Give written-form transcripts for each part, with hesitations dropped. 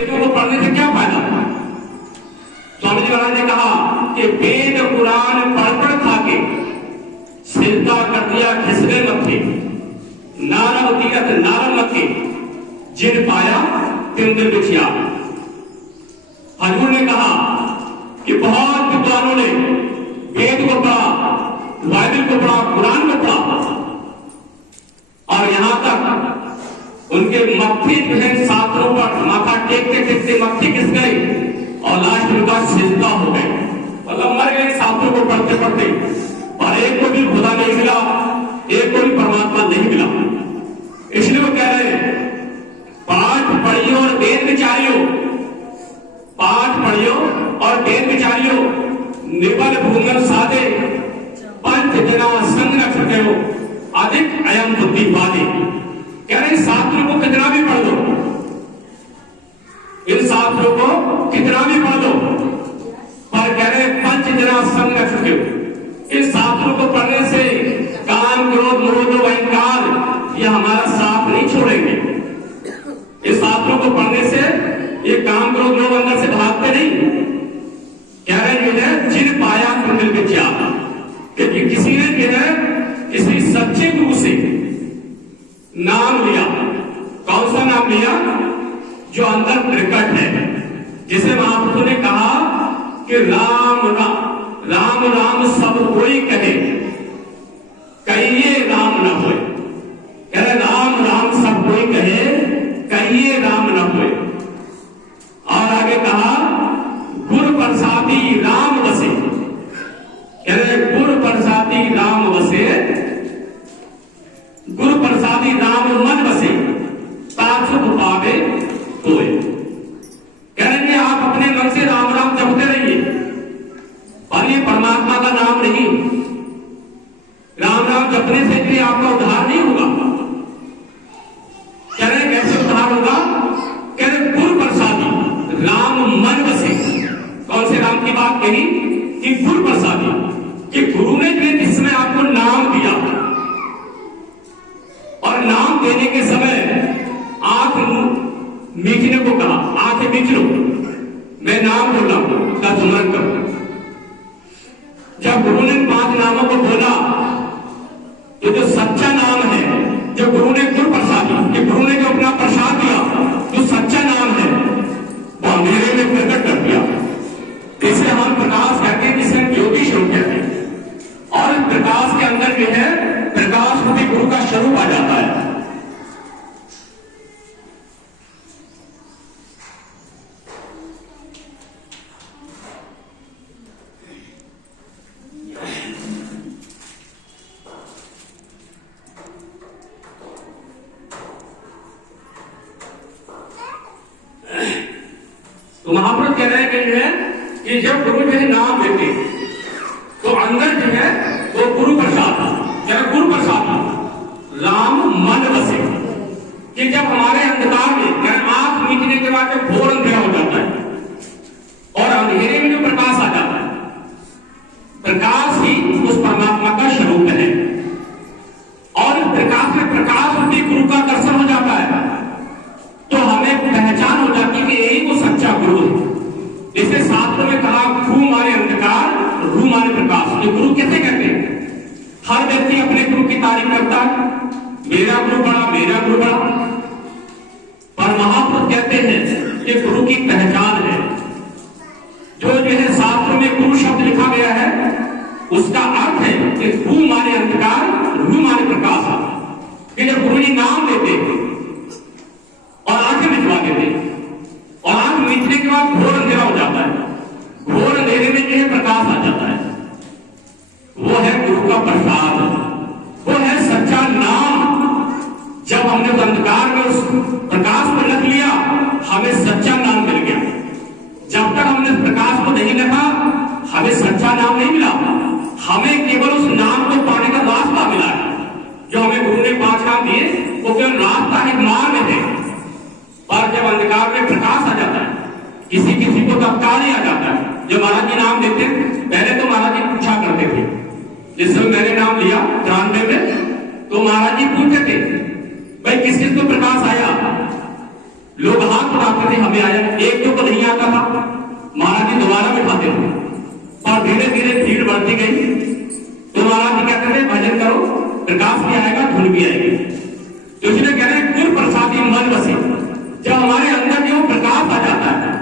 वेदों को पढ़ने से क्या फायदा? स्वामी जी महाराज ने कहा कि वेद पुराण पढ़ खा के सिरता कर दिया खिसके मत्थे, नारद तीरथ नारद मत्थे, जिन पाया तिन दिल बिछिया। हजूर ने कहा कि बहुत विद्वानों ने वेद को पढ़ा, बाइबल को पढ़ा, कुरान को पढ़ा, और यहां तक उनके मत्थे जो है शास्त्रों पर माथा टेकते टेकते मत्थे खिस गए और लास्ट उनका सिजदा हो गए, मतलब मर गए शास्त्रों को पढ़ते पढ़ते। और एक को भी खुदा नहीं मिला, एक को भी परमात्मा नहीं मिला। इसलिए वो कह रहे हैं पाठ पढ़ियो और वेद विचारियो, पाठ पढ़ियो और वेद विचारियो, निबल भूंगन साधे, पंच जना संग न छुटे हो, अधिक अयम बुद्धि बाधे। कह रहे शास्त्रों को कितना भी पढ़ लो, इन शास्त्रों को कितना भी पढ़ लो, पर कह रहे पंच जना संग न छुटे हो। इन शास्त्रों को पढ़ने से काम क्रोध मोह अहंकार ये हमारा साथ नहीं छोड़ेंगे। इस शास्त्रों को पढ़ने से ये काम क्रोध लोग अंदर से भागते नहीं। कह रहे हैं जिन पाया कुंडल विद्या, क्योंकि किसी ने जो है किसी सच्चे गुरु से नाम लिया। कौन सा नाम लिया? जो अंदर प्रकट है। जिसे महापुरुषों ने कहा कि राम राम राम राम सब कोई कहे, कहिए राम न होए। कह रहे राम राम सब कोई कहे, कहिए राम न होए। और आगे कहा गुरु प्रसादी राम बसे। कह रहे गुरु प्रसादी राम बसे, गुरु प्रसादी राम मन बसे, तासुख पावे कोई। कह रहे आप अपने मन से राम राम जपते रहिए, और ये परमात्मा का नाम नहीं। राम राम जपने से भी आपका उद्धार नहीं होगा। कह रहे कैसे उद्धार होगा? कह रहे गुरु प्रसादी राम मन बसे। कौन से राम की बात कही? कि गुरु प्रसादी, कि गुरु ने जिस समय आपको नाम दिया, और नाम देने के समय आंख मीचने को कहा, आंखें मीच लो, मैं नाम बोला का स्मरण करो। जब गुरु ने 5 नामों को बोला तो जो सच्चा नाम है, जो गुरु ने गुरु प्रसादी, कि गुरु ने जो अपना प्रसाद दिया, जो सच्चा नाम है, वो अंधेरे में प्रकट कर दिया। इसे हम प्रकाश कहते हैं, जिसे ज्योति स्वरूप कहते हैं। और प्रकाश के अंदर जो है प्रकाश रूपी गुरु का स्वरूप आ जाता है। तो महापुरुष कह रहे हैं कि जब गुरु जो है नाम देते तो अंदर जो है वो गुरु प्रसाद, गुरु प्रसाद राम मन बसे। कि जब हमारे अंधकार में आंख मीचने के बाद जब घोर अंधेरा हो जाता है और अंधेरे में जो प्रकाश आ जाता है, प्रकाश ही उस परमात्मा का स्वरूप है। और प्रकाश में प्रकाश रूपी गुरु का दर्शन हो जाता है, तो हमें पहचान हो जाती है कि यही वो सच्चा गुरु है। जिसे शास्त्र में कहा घू मारे अंधकार, रू मारे प्रकाश। ये गुरु कैसे कहते हैं? हर व्यक्ति अपने गुरु की तारीफ करता है, मेरा गुरु बड़ा, मेरा गुरु बड़ा। पर महापुरुष कहते हैं कि गुरु की पहचान है। जो है शास्त्र में गुरु शब्द लिखा गया है, उसका अर्थ है कि घू मारे अंधकार, रू मारे प्रकाश। कि जब गुरु जी नाम देते और आंखें मिचवा देते, और आंख मिचने के बाद घोर अंधेरा हो जाता है, घोर अंधेरे में जो है प्रकाश आ जाता है, वो है गुरु का प्रसाद, वो है सच्चा नाम। जब हमने उस अंधकार में उस प्रकाश को रख लिया, हमें सच्चा नाम मिल गया। जब तक हमने प्रकाश को नहीं रखा, हमें सच्चा नाम नहीं मिला। हमें केवल उस नाम को पाने का रास्ता मिला है। जो हमें गुरु ने 5 नाम दिए, वो केवल रास्ता एक मार्ग है। और जब अंधकार में प्रकाश आ जाता है, किसी किसी को तत्काल ही आ जाता है। जो महाराज जी नाम देते, पहले तो महाराज जी पूछा करते थे। जिस समय मैंने नाम लिया 93 में, तो महाराज जी पूछते थे भाई किस किस को प्रकाश आया। लोग हाथ उठाते थे, हमें आया। एक दो को नहीं आता था, महाराज जी दोबारा बिठाते थे, और धीरे धीरे भीड़ बढ़ती गई। तो महाराज जी कहते थे भजन करो, प्रकाश भी आएगा, धुन भी आएगी। तो इसलिए कह रहे हैं गुर प्रसादी मन बसे। जब हमारे अंदर जो प्रकाश आ जाता है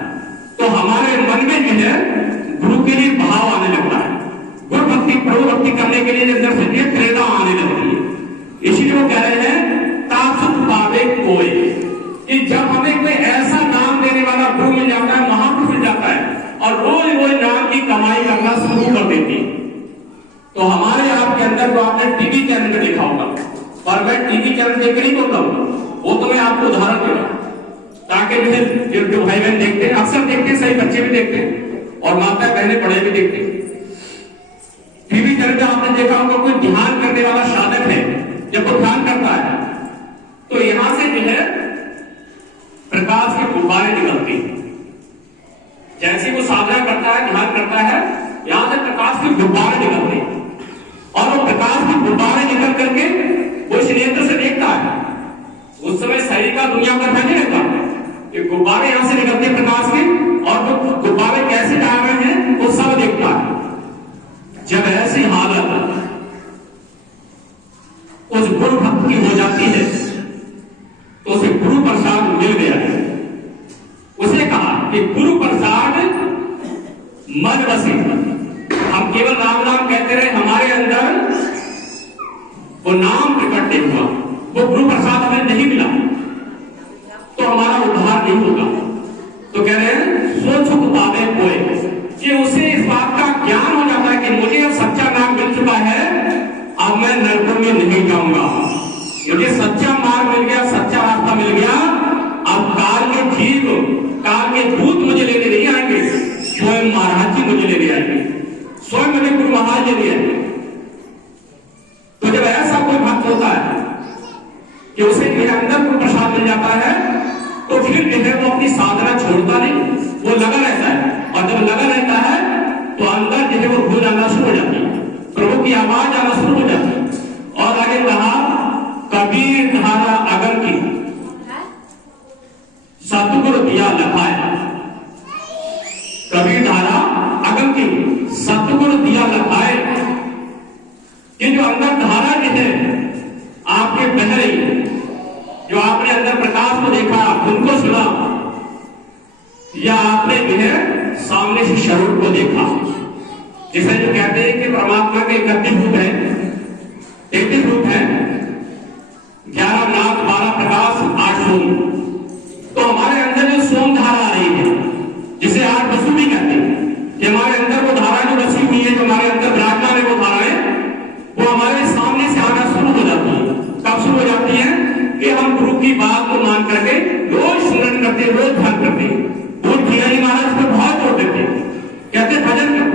तो हमारे मन में जो है गुरु के लिए भाव आने लगता है, गुरु भक्ति प्रभु भक्ति करने के लिए अंदर से प्रेरणा आने लगती है। इसीलिए वो कह रहे हैं तासुख पावे कोई, कि जब हमें कोई ऐसा नाम देने वाला गुरु मिल जाता है, महापुरुष मिल जाता है, और रोज रोज नाम की कमाई करना शुरू कर देती, तो हमारे आपके अंदर को आपने टीवी चैनल में देखा होगा, और मैं टीवी चैनल देख नहीं बोलता हूँ, वो तो मैं आपको उदाहरण दे रहा हूँ, ताकि जो भाई बहन देखते हैं, अक्सर देखते हैं, सही बच्चे भी देखते हैं और माता बहनें बड़े भी देखते हैं। टीवी चैनल पे आपने देखा होगा कोई ध्यान करने वाला साधक है, जब वो ध्यान करता है तो यहां से जो है प्रकाश के गुब्बारे निकलते हैं। जैसे वो साधना करता है, ध्यान करता है, यहां से प्रकाश के गुब्बारे निकलते हैं, और वो प्रकाश के गुब्बारे निकल करके वो इस नेत्र से देखता है। उस समय शरीर का दुनिया का ध्यान नहीं रहता, कि गुब्बारे यहां से निकलते प्रकाश के, और वो गुब्बारे कैसे डाल रहे हैं वो सब देखता है। जब ऐसी हालत उस गुरु भक्त की हो जाती है तो उसे गुरु प्रसाद मिल गया है। उसे कहा कि गुरु प्रसाद मन बसे। हम केवल राम नाम कहते रहे, हमारे अंदर वो नाम प्रकट नहीं हुआ, वो गुरु प्रसाद हमें नहीं मिला, तो हमारा उद्धार नहीं होगा। तो कह रहे हैं सो सुख पावे कोई, कि उसे इस बात का ज्ञान हो जाता है कि मुझे अब सच्चा नाम मिल चुका है, अब मैं नरकों में नहीं जाऊंगा, मुझे सच्चा मार्ग मिल गया, सच्चा रास्ता मिल गया। अब काल के जीव, काल के दूत मुझे लेने नहीं आएंगे, स्वयं महाराज जी मुझे लेने आएंगे, स्वयं मेरे गुरु महाराज लेने आएंगे। तो जब ऐसा कोई भक्त होता है कि उसे मेरे अंदर कोई प्रसाद मिल जाता है, तो फिर जो है वो अपनी साधना छोड़ता नहीं, वो लगा रहता है, और जब लगा रहता है तो अंदर जो है वो धुन आना शुरू हो जाती है, प्रभु की आवाज आना शुरू हो जाती है। और आगे कहा कबीर धारा अगर की सतगुरु दिया लखाए, कबीर धारा अगर की सतगुरु दिया लखाए, कि जो अंदर धारा जो है आपके बह रही, जो आपने अंदर प्रकाश को देखा, उनको सुना, या आपने जो है सामने से स्वरूप को देखा, जिसे जो कहते हैं कि परमात्मा के 31 रूप है, 33 रूप है, 11 नाम, 12 प्रकाश, 8 सोम। तो हमारे अंदर जो सोम धारा आ रही है, जिसे 8 वसु भी कहते हैं, कि हमारे अंदर वो धारा जो बसी हुई है, जो हमारे अंदर विराजमान है, वो धाराएं वो हमारे सामने से आना शुरू हो जाती है। कब शुरू हो जाती है? कि हम गुरु की बात को मान करके रोज स्मरण करते, रोज ध्यान करते। जी महाराज को बहुत जोर देते, कहते भजन कर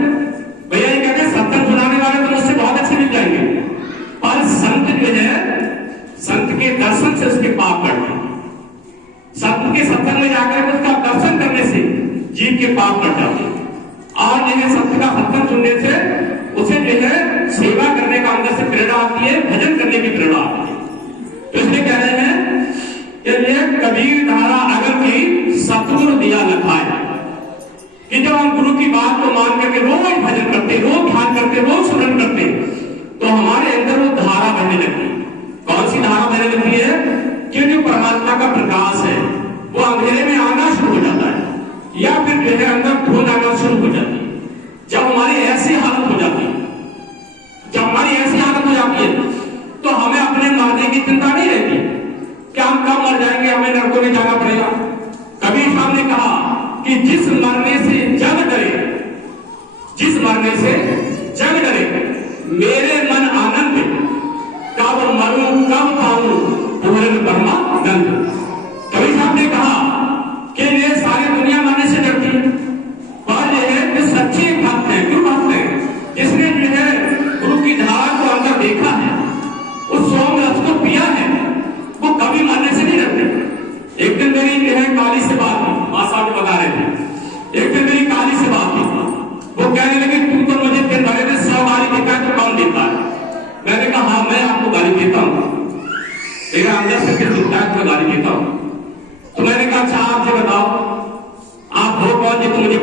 भैया, ये कहते सत्संग सुनाने वाले तो मुझसे बहुत अच्छे मिल जाएंगे, पर संत जो है, संत के दर्शन से उसके पाप कटते, संत के सत्संग में जाकर उसका दर्शन करने से जीव के पाप कट जाते, और जो है संत का सत्संग सुनने से उसे जो है सेवा करने का अंदर से प्रेरणा आती है, भजन करने की प्रेरणा आती है। तो इसलिए कह रहे हैं कि कबीर धारा अगर की सतगुरु दिया लखाए, कि जब हम गुरु की बात को मान करके रोज भजन करते, रोज ध्यान करते, रोज स्मरण करते, तो हमारे अंदर वो धारा बहने लगती। कौन सी धारा बहने लगती है? कि जो परमात्मा का प्रकाश है वो अंधेरे में आना शुरू हो जाता है, या फिर जो है अंदर धुंध आना शुरू हो जाती है। जब हमारी ऐसी हालत हो जाती है, जब हमारी ऐसी हालत हो जाती है, तो हमें अपने मरने की चिंता नहीं रहती कि हम कब मर जाएंगे, हमें नरकों में जाना पड़ेगा। कबीर साहब ने कहा कि जिस मरने से जग डरे, जिस मरने से जग डरे, मेरे मन आनंद, कब मरूं कब पाऊं पूर्ण ब्रह्मा नंद। कबीर साहब ने कहा कि ये सारी दुनिया मरने से डरती है, पर ये है जो सच्चे भक्त हैं, गुरु भक्त हैं, जिसने जो है गुरु की धारा को अंदर देखा है, उस सोम रस को पिया है, वो कभी मरने से नहीं डरते। एक दिन मेरी जो है काली से बात हुई, मां साहब बता रहे थे, एक दिन मेरी काली से बात हुई, वो कहने लगे तू तो मुझे दिन भरे में 100 गाली देता है, तो कौन देता है? मैंने कहा हाँ मैं आपको गाली देता हूँ, मेरा अंदर से दिल दुखता है तो गाली देता हूँ,